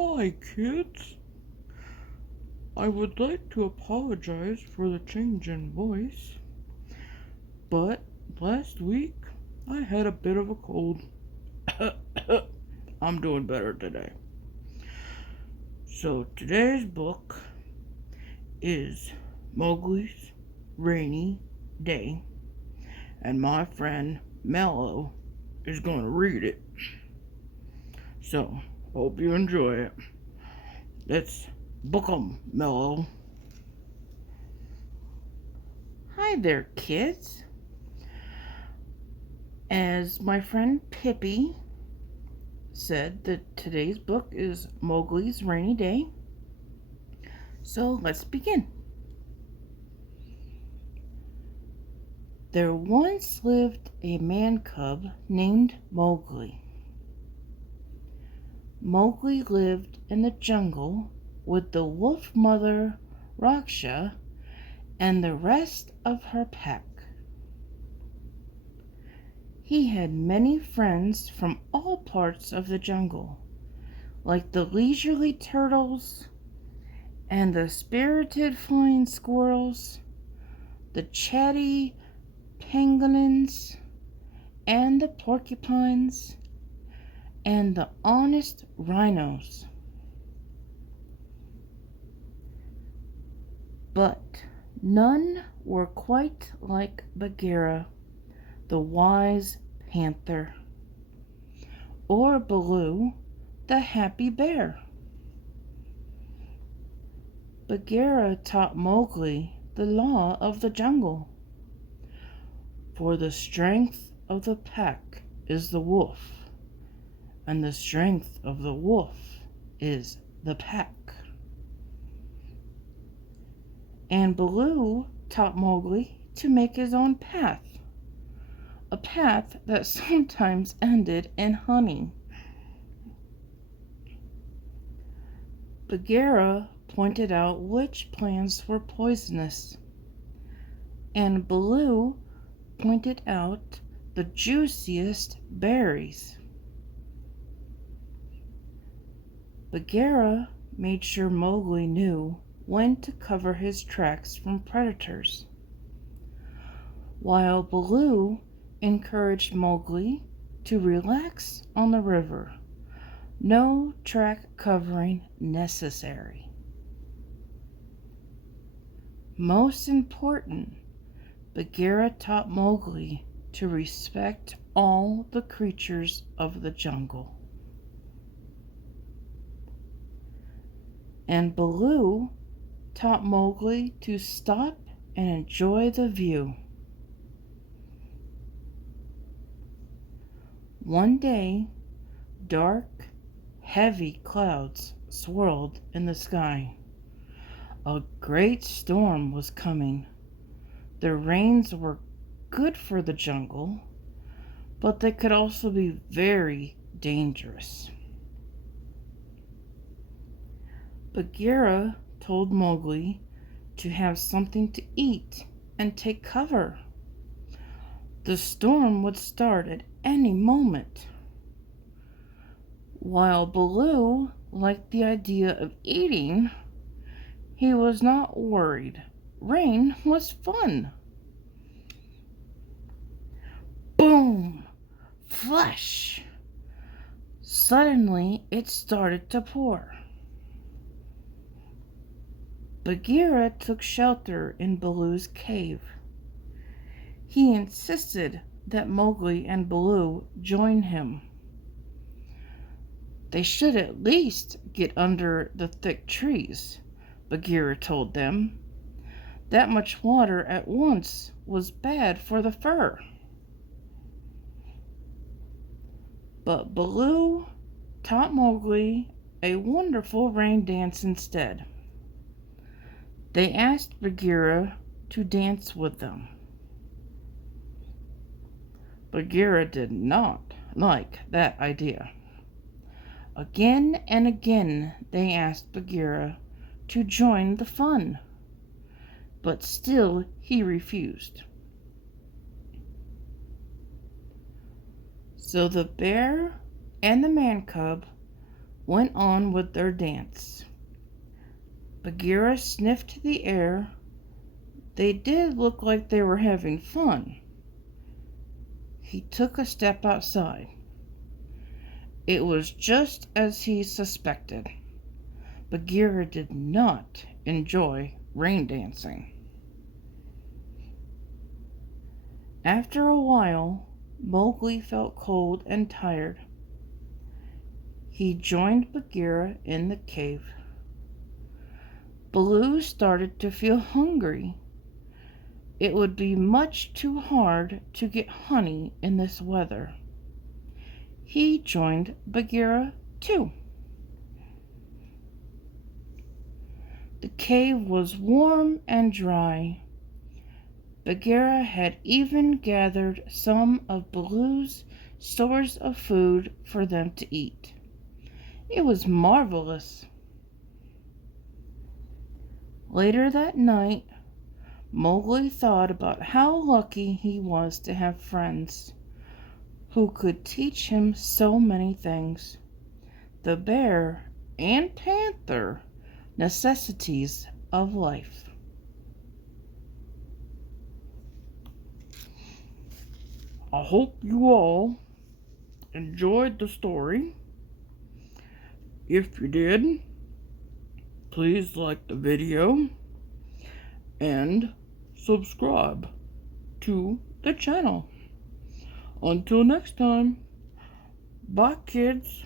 Hi, kids. I would like to apologize for the change in voice, but last week I had a bit of a cold. I'm doing better today. So today's book is Mowgli's Rainy Day, and my friend Mello is going to read it. So, hope you enjoy it. Let's book 'em, Mello. Hi there, kids. As my friend Pippi said, that today's book is Mowgli's Rainy Day. So let's begin. There once lived a man cub named Mowgli. Mowgli lived in the jungle with the wolf mother Raksha and the rest of her pack. He had many friends from all parts of the jungle, like the leisurely turtles and the spirited flying squirrels, the chatty pangolins and the porcupines, and the honest rhinos. But none were quite like Bagheera, the wise panther, or Baloo, the happy bear. Bagheera taught Mowgli the law of the jungle. For the strength of the pack is the wolf, and the strength of the wolf is the pack. And Baloo taught Mowgli to make his own path, a path that sometimes ended in honey. Bagheera pointed out which plants were poisonous, and Baloo pointed out the juiciest berries. Bagheera made sure Mowgli knew when to cover his tracks from predators, while Baloo encouraged Mowgli to relax on the river. No track covering necessary. Most important, Bagheera taught Mowgli to respect all the creatures of the jungle. And Baloo taught Mowgli to stop and enjoy the view. One day, dark, heavy clouds swirled in the sky. A great storm was coming. The rains were good for the jungle, but they could also be very dangerous. Bagheera told Mowgli to have something to eat and take cover. The storm would start at any moment. While Baloo liked the idea of eating, he was not worried. Rain was fun. Boom! Flash! Suddenly it started to pour. Bagheera took shelter in Baloo's cave. He insisted that Mowgli and Baloo join him. They should at least get under the thick trees, Bagheera told them. That much water at once was bad for the fur. But Baloo taught Mowgli a wonderful rain dance instead. They asked Bagheera to dance with them. Bagheera did not like that idea. Again and again they asked Bagheera to join the fun, but still he refused. So the bear and the man cub went on with their dance. Bagheera sniffed the air. They did look like they were having fun. He took a step outside. It was just as he suspected. Bagheera did not enjoy rain dancing. After a while, Mowgli felt cold and tired. He joined Bagheera in the cave. Baloo started to feel hungry. It would be much too hard to get honey in this weather. He joined Bagheera too. The cave was warm and dry. Bagheera had even gathered some of Baloo's stores of food for them to eat. It was marvelous. Later that night, Mowgli thought about how lucky he was to have friends who could teach him so many things. The bear and panther necessities of life. I hope you all enjoyed the story. If you did, please like the video and subscribe to the channel. Until next time, bye kids.